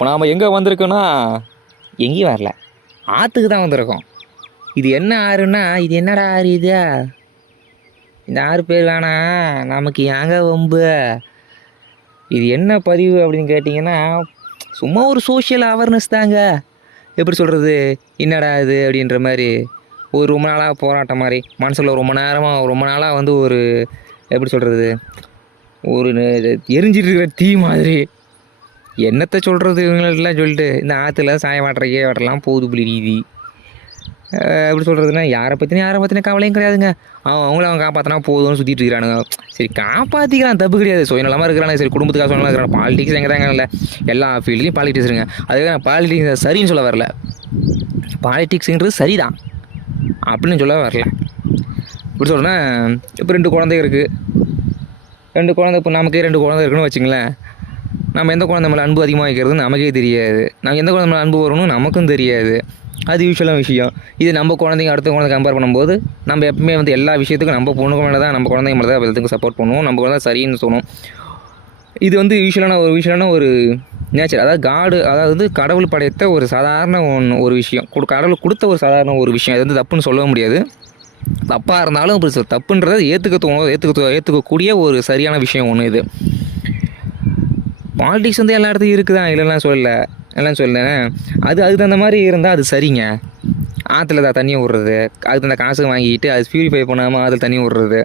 இப்போ நாம் எங்கே வந்திருக்கோன்னா எங்கேயும் வரல, ஆற்றுக்கு தான் வந்திருக்கோம். இது என்ன ஆறுன்னா, இது என்னடா ஆறு இது? இந்த ஆறு பேர் வேணாம், நமக்கு ஏங்க வம்பு? இது என்ன பதிவு அப்படின்னு கேட்டிங்கன்னா, சும்மா ஒரு சோஷியல் அவேர்னஸ் தாங்க. எப்படி சொல்கிறது, என்னடா இது அப்படின்ற மாதிரி ஒரு ரொம்ப நாளாக போராட்டம் மாதிரி மனசில் ரொம்ப நாளாக வந்து ஒரு எப்படி சொல்கிறது, ஒரு எரிஞ்சிட்டு இருக்கிற தீ மாதிரி. என்னத்தை சொல்கிறது இவங்களெல்லாம் சொல்லிட்டு இந்த ஆற்றுல சாயம் வாட்டலாம் போகுது புள்ளி ரீதி. எப்படி சொல்கிறதுனா, யாரை பற்றின கவலையும் கிடையாதுங்க. அவங்கள அவன் காப்பாற்றினா போதும்னு சுற்றிட்டு இருக்கிறானுங்க. சரி காப்பாற்றிக்கிறான், தப்பு கிடையாது. சுயநலமாக இருக்கிறானுங்க, சரி குடும்பத்துக்காக சுயநலமாக இருக்கிறான். பாலிடிக்ஸ் எங்கே தாங்க இல்லை, எல்லா ஃபீல்ட்லேயும் பாலிடிக்ஸ் இருங்க. அதுக்காக நான் பாலிடிக்ஸ் சரின்னு சொல்ல வரல, பாலிடிக்ஸுங்கிறது சரிதான் அப்படின்னு சொல்ல வரல. இப்படி சொல்கிறேன்னா, இப்போ 2 குழந்தைங்க இருக்குது. 2 குழந்தை, இப்போ நமக்கே 2 குழந்தை இருக்குன்னு வச்சுங்களேன். நம்ம எந்த குழந்தை மேலே அன்பு அதிகமாக வைக்கிறதுன்னு நமக்கே தெரியாது. நம்ம எந்த குழந்தை மேலே அன்பு வரணும்னு நமக்கும் தெரியாது. அது யூஸ்வலான விஷயம். இது நம்ம குழந்தைங்க அடுத்த குழந்தை கம்பேர் பண்ணும்போது நம்ம எப்பவுமே வந்து எல்லா விஷயத்துக்கும் நம்ம பொண்ணுக்கு மேலே தான், நம்ம குழந்தைங்க மேலே தான் எல்லாத்துக்கும் சப்போர்ட் பண்ணுவோம். நம்ம குழந்தை சரின்னு தோணும். இது வந்து யூஸ்வலான ஒரு நேச்சர். அதாவது கடவுள் படைத்த ஒரு சாதாரண ஒரு விஷயம், கடவுள் கொடுத்த ஒரு சாதாரண ஒரு விஷயம். அது வந்து தப்புன்னு சொல்ல முடியாது. தப்பாக இருந்தாலும் இப்படி தப்புன்றதை ஏற்றுக்கக்கூடிய ஒரு சரியான விஷயம் ஒன்று இது. பாலிடிக்ஸ் வந்து எல்லா இடத்துலையும் இருக்குதான், இல்லைலாம் சொல்லேன். அதுக்கு தகுந்த மாதிரி இருந்தால் அது சரிங்க. ஆற்றுல தண்ணியை விட்றது, அதுக்கு அந்த காசு வாங்கிட்டு அது பியூரிஃபை பண்ணாமல் அதில் தண்ணி விட்றது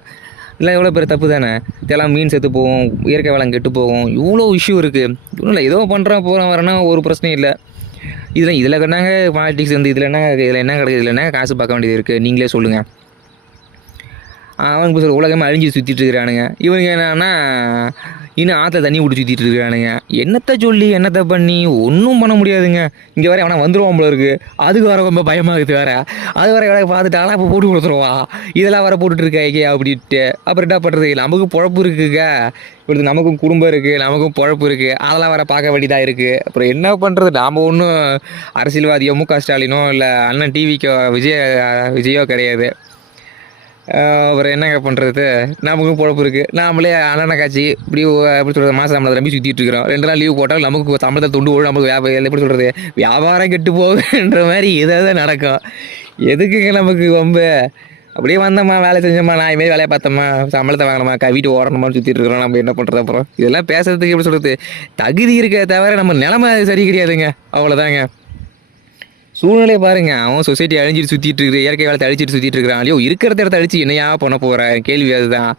இல்லை, எவ்வளோ பெரிய தப்பு தானே. இதெல்லாம் மீன் செத்து போகும், இயற்கை வளம் கெட்டு போகும், இவ்வளோ இஷ்யூ இருக்குது. இன்னும் இல்லை, ஏதோ பண்ணுறோம் போகிறோம் வரேன்னா ஒரு பிரச்சனையும் இல்லை. இதில் கண்ணாங்க பாலிடிக்ஸ் வந்து இதில் என்ன கிடையாது, இதில் என்ன காசு பார்க்க வேண்டியது இருக்குது, நீங்களே சொல்லுங்கள். அவனுக்கு உலகமாக அழிஞ்சு சுற்றிட்டு இருக்கிறானுங்க. இவனுங்க என்னன்னா இன்னும் ஆற்றுல தண்ணி விட்டு சுற்றிட்டு இருக்கிறானுங்க. என்னத்தை பண்ணி ஒன்றும் பண்ண முடியாதுங்க. இங்கே வர அவனை வந்துடுவான் போல இருக்குது. அதுக்கு வர ரொம்ப பயமாகுது வேறு. அது வர எவ்வளோ பார்த்துட்டாலும் அப்போ போட்டு கொடுத்துருவான். இதெல்லாம் வர போட்டுட்ருக்காங்க அப்படின்ட்டு. அப்புறம் என்ன பண்ணுறது, நமக்கு பொழப்பு இருக்குங்க. இப்படி நமக்கும் குடும்பம் இருக்குது, நமக்கும் பொழப்பு இருக்குது, அதெல்லாம் வர பார்க்க வேண்டியதாக இருக்குது. அப்புறம் என்ன பண்ணுறது, நாம் ஒன்றும் அரசியல்வாதியோ மு க ஸ்டாலினோ இல்லை அண்ணன் டிவிக்கோ விஜயோ கிடையாது. அப்புறம் என்னங்க பண்ணுறது, நமக்கும் பொழப்பு இருக்குது. நாமளே அண்ணனை காட்சி இப்படி எப்படி சொல்கிறது, மாதம் நம்மளை நம்பி சுற்றிட்டு இருக்கிறோம். 2 நாள் லீவ் போட்டால் நமக்கு சம்பளத்தை துண்டு ஓடும், நமக்கு எப்படி சொல்கிறது, வியாபாரம் கெட்டு போகுன்ற மாதிரி ஏதாவது நடக்கும். எதுக்குங்க நமக்கு ரொம்ப அப்படியே வந்தோம்மா, வேலை செஞ்சோம்மா, நான் இதுமாரி வேலையை பார்த்தோம்மா, சம்பளத்தை வாங்கினோமா, வீட்டு ஓடணுமான்னு சுற்றிட்டு இருக்கிறோம். நம்ம என்ன பண்ணுறது? அப்புறம் இதெல்லாம் பேசுறதுக்கு எப்படி சொல்கிறது, தகுதி இருக்க தவிர நம்ம நிலைமை சரி கிடையாதுங்க. அவ்வளோதாங்க. சூழ்நிலை பாருங்க, அவன் சொசைட்டி அழிஞ்சிட்டு சுற்றிட்டு இருக்கிற, இயற்கை வளத்தை அழிச்சிட்டு சுற்றிட்டு இருக்கிறான். ஐயோ, இருக்கிற இடத்த அழிச்சு என்னையா பண்ண போகிற கேள்வி அதுதான்.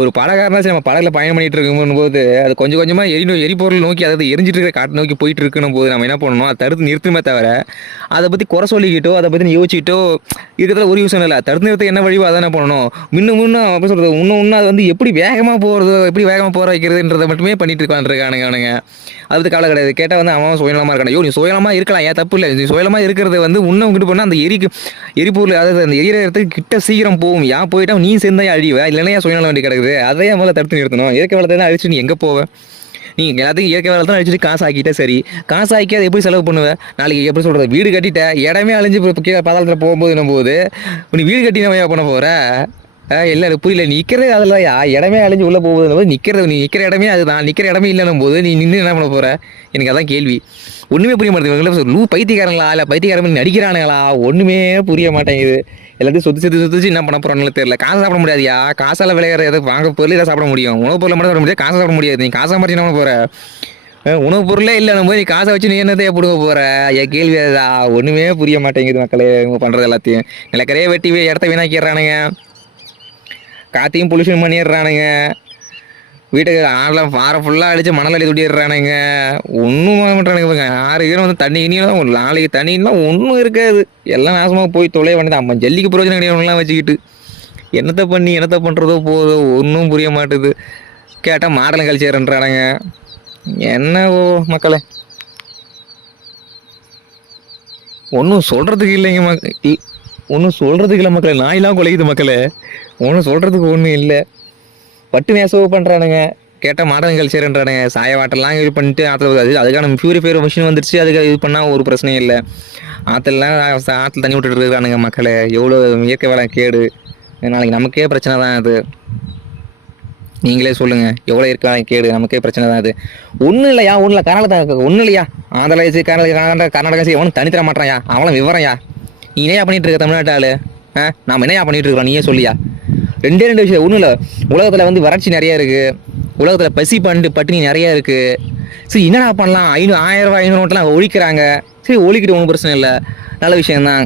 ஒரு படகாரனா நம்ம படகுல பயணம் பண்ணிட்டு இருக்கும்போது அது கொஞ்சம் கொஞ்சமாக எரிபொருள் நோக்கி, அதாவது எரிஞ்சிட்டு இருக்கிற காட்டு நோக்கி போயிட்டு இருக்கணும் போது நம்ம என்ன பண்ணணும், அதை தடுத்து நிறுத்துமே தவிர அதை பற்றி குறை சொல்லிக்கிட்டோ அதை பற்றி யோசிச்சுட்டோ இருக்கிறதுல ஒரு யூஸ் இல்லை. தடுத்து நிறுத்த என்ன வழிவோ அதை என்ன பண்ணணும், முன்னும் அப்படி சொல்கிறது, இன்னும் அது வந்து எப்படி வேகமாக போகிற வைக்கிறதுன்றதை மட்டுமே பண்ணிட்டு இருக்கானுங்க அவனுங்க. அது பற்றி கவலை கிடையாது. கேட்டால் வந்து அவன் சுயநலமாக இருக்கான். ஐயோ, நீ சுயநலமாக இருக்கலாம், ஏன் தப்பு இல்லை. நீ சுயநலமாக இருக்கிறது வந்து இன்னும் கிட்ட போனால் அந்த எரிபொருள், அதாவது அந்த எரியறதுக்கு கிட்ட சீக்கிரம் போகும். ஏன் போயிட்டா நீ சேர்ந்தா அழிவ, இல்லைன்னா ஏன் சுயநலம் வேண்டி கிடக்குது. அதையே முதல்ல தடுத்து நிறுத்தணும். இயற்கை வளத்தை தான் அழிச்சு நீ எங்கே போவேன்? நீ எல்லாத்தையும் இயற்கை வளத்தை அழிச்சிட்டு காசு ஆக்கிட்டே சரி, காசு ஆக்கி அதை எப்படி செலவு பண்ணுவேன்? நாளைக்கு எப்படி சொல்கிறது, வீடு கட்டிட்ட இடமே அழிஞ்சு கீழே பாதாளத்தில் போகும்போது நீ வீடு கட்டி நம்ம பண்ண போகிற? இல்லை புரியல. நீ நிற்கிறது அதில் இடமே அழிஞ்சு உள்ளே போகும்போது நீ நிற்கிற இடமே அதுதான். நிற்கிற இடமே இல்லைன்னும் போது நீ நின்று என்ன பண்ண போகிற? எனக்கு அதான் கேள்வி. ஒன்றுமே புரிய மாட்டேங்குது. பைத்தியக்காரங்களா இல்லை பைத்தியக்காரங்க நடிக்கிறானுங்களா? ஒன்றுமே புரிய மாட்டேங்குது. எல்லாத்தையும் சொத்து என்ன பண்ண போகிறான்னு தெரியல. காசு சாப்பிட முடியாதியா? காசால் விளையாடுற எதை வாங்க பொருள் இதை சாப்பிட முடியும். உணவு பொருளை மட்டும் சாப்பிட முடியாது, காசை சாப்பிட முடியாது. நீ காசை மாதிரி என்ன பண்ண போகிற? உணவு பொருளே இல்லைன்னும் போது நீ காசை வச்சு நீ என்னத்தையே பிடுங்க போகிற? என் கேள்வி அதுதான். ஒன்றுமே புரிய மாட்டேங்குது மக்களே. இவங்க பண்ணுறது எல்லாத்தையும் நிலக்கரையே வெட்டி இடத்த வீணாக்கிடுறானுங்க, காற்றையும் பொல்யூஷன் பண்ணிடுறானுங்க, வீட்டுக்கு ஆடெல்லாம் பாறை ஃபுல்லாக அடித்து மணல் அடி துட்டிடுறானுங்க. ஒன்றும் பண்ண மாட்டானுங்க. 6 பேரும் வந்து தண்ணி இனியும் ஒரு நாளைக்கு தண்ணின்னா ஒன்றும் இருக்காது. எல்லாம் நாசமாக போய் தொலைய வேண்டியது. அம்மா ஜல்லிக்கு பிரயோஜனம் கிடையாதுலாம் வச்சுக்கிட்டு என்னத்தை பண்ணுறதோ போதோ ஒன்றும் புரிய மாட்டுது. கேட்டால் மாடலம் கழிச்சிடுறானுங்க. என்னவோ மக்களே, ஒன்றும் சொல்கிறதுக்கு இல்லைங்க மக்களே. நாயெல்லாம் குலையுது மக்களே. ஒன்றும் சொல்கிறதுக்கு ஒன்றும் இல்லை. பட்டு நெசவு பண்ணுறானுங்க. கேட்டால் மாடல் கல்ச்சர்ன்றானுங்க. சாய வாட்டெல்லாம் இது பண்ணிட்டு ஆற்றுல அதுக்கான பியூரிஃபையர் மிஷின் வந்துருச்சு. அதுக்கு இது பண்ணால் ஒரு பிரச்சனையும் இல்லை. ஆற்றுல தண்ணி விட்டுட்டு இருக்கானுங்க மக்களே. எவ்வளோ இயற்கை வளம் கேடு. நாளைக்கு நமக்கே பிரச்சனை தான் அது. நீங்களே சொல்லுங்கள், எவ்வளோ இருக்கலாம் கேடு, நமக்கே பிரச்சனை தான் அது. ஒன்றும் இல்லையா, ஒன்றும் இல்லை, கர்நாடகா ஒன்றும் இல்லையா, ஆந்திரா வச்சு கர்நாடகா எவனும் தனி தர மாட்டான்யா, அவனும் விவரம்யா. நீ என்னையா பண்ணிட்டு இருக்க தமிழ்நாட்டு ஆளு? நாம் என்னையா பண்ணிட்டு இருக்கிறோம், நீயே சொல்லியா? ரெண்டு விஷயம். ஒன்றும் இல்லை, உலகத்தில் வந்து வறட்சி நிறையா இருக்குது, உலகத்தில் பசி பட்டினி நிறையா இருக்குது. சரி என்னடா பண்ணலாம், 1000 ரூபாய் 500 நோட்டெலாம் ஒழிக்கிறாங்க. சரி ஒழிக்கிட்டு ஒன்றும் பிரச்சனை இல்லை, நல்ல விஷயந்தான்.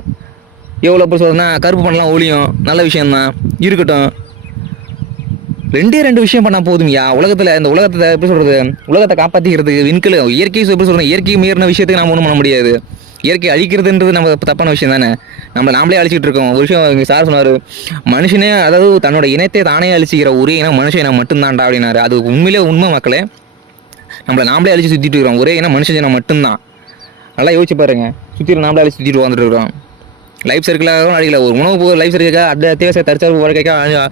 எவ்வளோ பேர் சொல்கிறதுனா கருப்பு பண்ணலாம் ஒழியும், நல்ல விஷயந்தான், இருக்கட்டும். ரெண்டு விஷயம் பண்ணால் போதுங்கய்யா. இந்த உலகத்தை எப்படி சொல்கிறது, உலகத்தை காப்பாற்றிக்கிறதுக்கு விண்கல் இயற்கை எப்படி சொல்கிறோம், இயற்கை மீறின விஷயத்துக்கு நம்ம ஒன்றும் பண்ண முடியாது. இயற்கை அழிக்கிறதுன்றது நம்ம தப்பான விஷயம் தானே, நாமளே அழிச்சிட்டு இருக்கோம். ஒரு விஷயம் இங்கே சார் சொன்னார், மனுஷனே அதாவது தன்னோட இனத்தை தானே அழிச்சிக்கிற ஒரே இனம் மனுஷன் இனம் மட்டும்தான்டா அப்படின்னாரு. அது உண்மை மக்களே, நாமளே அழிச்சு சுற்றிட்டு இருக்கிறோம். ஒரே இனம் மனுஷன் இனம் மட்டும்தான். நல்லா யோசிச்சு பாருங்க, நாமளே அழிச்சு சுற்றிட்டு வந்துட்டு இருக்கிறோம். லைஃப் சர்க்கிளாகவும் அழிக்கல, ஒரு உணவு லைஃப் சர்க்கிளாக அத்தியாவசிய தற்சார்பு வாழ்க்கைக்காக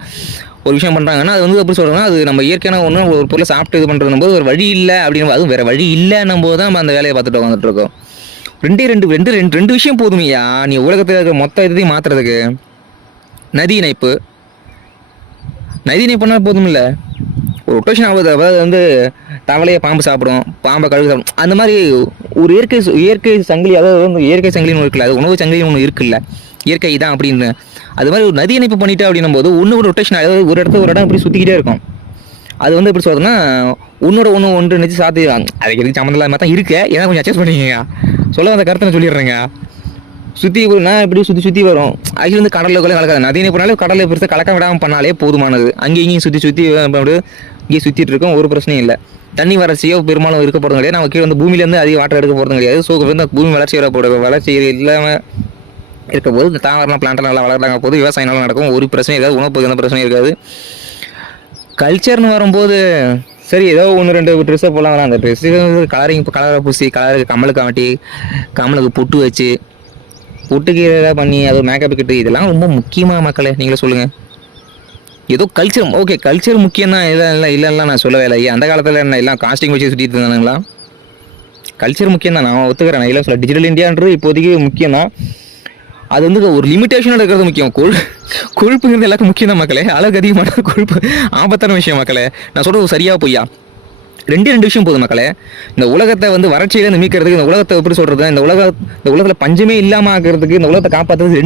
ஒரு விஷயம் பண்ணுறாங்கன்னா அது வந்து எப்படி சொல்கிறோன்னா, அது நம்ம இயற்கையான ஒன்று ஒரு பொருளை சாப்பிட்டு இது பண்ணுறது போது ஒரு வழி இல்லை அப்படின்னு, அதுவும் வேறு வழி இல்லைன்னும் போது தான் நம்ம அந்த வேலையை பார்த்துட்டு வந்துட்டு இருக்கோம். ரெண்டு விஷயம் போதுமையா நீ உலகத்தில் இருக்கிற மொத்த இதையும் மாற்றுறதுக்கு. நதி இணைப்புனா போதும் இல்லை, ஒரு ரொட்டேஷன் ஆகுது. அதாவது வந்து தவளையை பாம்பு சாப்பிடும், பாம்பை கழுகு சாப்பிடும், அந்த மாதிரி ஒரு இயற்கை சங்கிலி, அதாவது வந்து இயற்கை சங்கிலின்னு இருக்குல்ல, அது உணவு சங்கிலின்னு ஒன்று இருக்குல்ல, இயற்கை தான் அப்படின்னு. அது மாதிரி ஒரு நதி இணைப்பு பண்ணிட்டு அப்படின்னும் போது ஒன்று ஒரு ரொட்டேஷன், அதாவது ஒரு இடம் இப்படி சுற்றிக்கிட்டே இருக்கும். அது வந்து எப்படி சொல்கிறதுன்னா, ஒன்று நினச்சி சாத்தி அதுக்கு எதுக்கு சம்மந்தம் இல்லாமல் தான் இருக்கு. ஏன்னா கொஞ்சம் அட்ஜஸ்ட் பண்ணிக்கங்க, சொல்ல அந்த கருத்தை சொல்லிடுறேங்க. சுற்றி இப்படி சுற்றி வரும். ஆக்சுவலி வந்து கடலில் கலக்காது, நதி இணைப்புனாலே கடலில் பெருசாக கலக்க விடாமல் பண்ணாலே போதுமானது. இங்கேயும் சுற்றி இங்கே சுற்றிட்டு இருக்கோம், ஒரு பிரச்சனையும் இல்லை. தண்ணி வறட்சியோ பெரும்பாலும் இருக்க போகிறது கிடையாது. நம்ம கீழே வந்து பூமியிலேருந்து அதிக வாட்டர் எடுக்க போகிறது கிடையாது. ஸோ வந்து பூமி வளர்ச்சி இல்லாமல் இருக்க போது இந்த தாவரம்லாம் பிளான்ட்லாம் நல்லா வளர்றாங்க போது விவசாயம் நல்லா நடக்கும், ஒரு பிரச்சனையும் இருக்காது, உணவு எந்த பிரச்சனையும் இருக்காது. கல்ச்சர்னு வரும்போது சரி ஏதோ 1-2 ட்ரெஸ்ஸை போடலாம். அந்த ட்ரெஸ்ஸு கலரிங், இப்போ கலரை பூசி கலருக்கு கமலுக்கு பொட்டு வச்சு பொட்டுக்கு ஏதாவது பண்ணி அது மேக்கப் கிட்டு, இதெல்லாம் ரொம்ப முக்கியமாக மக்களே, நீங்களே சொல்லுங்கள். ஏதோ கல்ச்சர் ஓகே, கல்ச்சர் முக்கியம் தான், இல்லைன்னா நான் சொல்லவே இல்லை. அந்த காலத்தில் என்ன எல்லாம் காஸ்டிங் வச்சு சுற்றிட்டு இருந்தானுங்களா? கல்ச்சர் முக்கியம் தான், நான் ஒத்துக்கிறேன். நான் இல்லை சொல்ல, டிஜிட்டல் இந்தியான்றது இப்போதைக்கு முக்கியம் தான். அது வந்து ஒரு லிமிட்டேஷனோட இருக்கிறது முக்கியம். கொழுப்புங்கிறது எல்லாருக்கும் முக்கியம் தான் மக்களே. அளவுக்கு அதிகமான கொழுப்பு ஆபத்தான விஷயம் மக்களே. நான் சொல்கிறது சரியாக பொய்யா? ரெண்டு விஷயம் போதும் மக்களே. இந்த உலகத்தை வந்து வறட்சியிலேருந்து மீட்கிறதுக்கு, இந்த உலகத்தை எப்படி சொல்கிறது, இந்த உலகத்தில் பஞ்சமே இல்லாமல் ஆக்கிறதுக்கு, இந்த உலகத்தை காப்பாற்றுறதுக்கு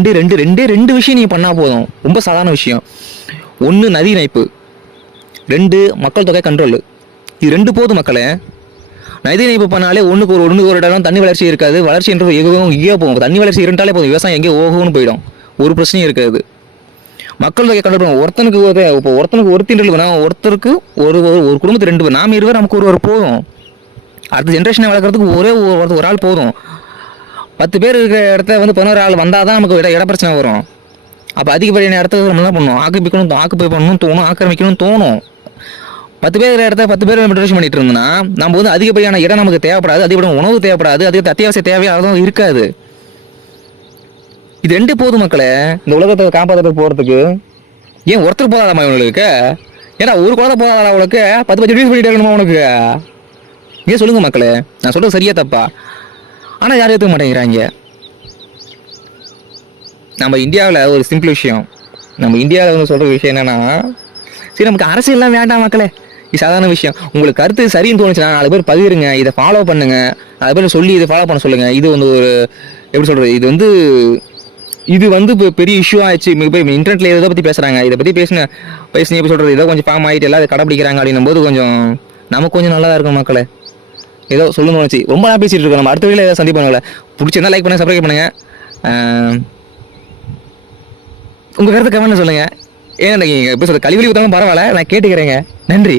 ரெண்டு விஷயம் நீங்கள் பண்ணால் போதும். ரொம்ப சாதாரண விஷயம். 1 நதி இணைப்பு, 2 மக்கள் தொகை கண்ட்ரோல். இது 2 போதும் மக்களே. நதி இணைப்பு பண்ணாலே ஒன்றுக்கு ஒரு இடம் தண்ணி வளர்ச்சி இருக்காது. வளர்ச்சின்றது எங்கேயோ போகும். தண்ணி வளர்ச்சி இருந்தாலே போதும், விவசாயம் எங்கேயோ ஓகோன்னு போயிடும், ஒரு பிரச்சனையும் இருக்காது. மக்கள் தொகை கண்ட்ரோல் பண்ணுவோம். ஒருத்தனுக்கு ஒருத்தின்றதுனா ஒருத்தருக்கு ஒரு குடும்பத்துக்கு 2 பேர், நாம் 2 பேர், நமக்கு ஒருவர் போதும். அடுத்த ஜென்ரேஷனை வளர்க்குறதுக்கு ஒரு ஆள் போதும். 10 பேர் இருக்கிற இடத்த வந்து 11 ஆள் வந்தால் தான் நமக்கு இட பிரச்சனை வரும். அப்போ அதிகப்படியான இடத்த நம்ம என்ன பண்ணணும், ஆக்குப்பை பண்ணணும் தோணும், ஆக்கிரமிக்கணும்னு தோணும். 10 பேர் இடத்த 10 பேர் மெட்ரேஷன் பண்ணிட்டு இருந்தோம்னா நம்ம வந்து அதிகப்படியான இடம் நமக்கு தேவைப்படாது, அதிகப்படியான உணவு தேவைப்படாது, அதுக்கு அத்தியாவசிய தேவையாக இருக்காது. இது 2 போதும் மக்களே இந்த உலகத்தை காப்பாற்றுறதுக்கு போகிறதுக்கு. ஏன் ஒருத்தர் போதாதாமா இவங்களுக்கு? ஏன்னா ஒரு குழந்தை போதாதா அவளுக்கு? 10 யூஸ் பண்ணிட்டு இருக்கணுமா உனக்கு? ஏன் சொல்லுங்க மக்களே, நான் சொல்கிறது சரியா தப்பா? ஆனால் யாரும் ஏற்றுக்க மாட்டேங்கிறாங்க. நம்ம இந்தியாவில் ஒரு சிம்பிள் விஷயம், நம்ம இந்தியாவில் வந்து சொல்கிற விஷயம் என்னென்னா, சரி நமக்கு அரசியல்லாம் வேண்டாம் மக்களே, இது சாதாரண விஷயம். உங்களுக்கு கருத்து சரின்னு தோணுச்சுன்னா 4 பேர் பகிருங்க, இதை ஃபாலோ பண்ணுங்கள், 4 பேர் சொல்லி இதை ஃபாலோ பண்ண சொல்லுங்கள். இது வந்து ஒரு எப்படி சொல்கிறது, இது வந்து இப்போ பெரிய இஷ்யூ ஆயிடுச்சு. இப்போ இன்டர்நெட்டில் இதை பற்றி பேசுகிறாங்க, இதை பற்றி பேசி எப்படி சொல்கிறது, ஏதோ கொஞ்சம் ஃபார்ம் ஆகிட்டு எல்லாம் அதை கடைப்பிடிக்கிறாங்க அப்படின்னும் போது கொஞ்சம் நமக்கு கொஞ்சம் நல்லா தான் இருக்கும் மக்களே. ஏதோ சொல்லணும்னு நினச்சி ரொம்ப நாள் பேசிகிட்டு இருக்கோம். நம்ம அடுத்த வீடியோவில் ஏதாவது சந்திப்பாங்களே. பிடிச்சிருந்தா லைக் பண்ணுங்கள், சப்ஸ்கிரைப் பண்ணுங்கள். உங்கள் கருத்து கமெண்ட்ல சொல்லுங்கள். ஏன்னா நீங்கள் எப்படி சொல்கிறது, கழிவழி ஊற்றாலும் பரவாயில்ல, நான் கேட்டுக்கிறேங்க. நன்றி.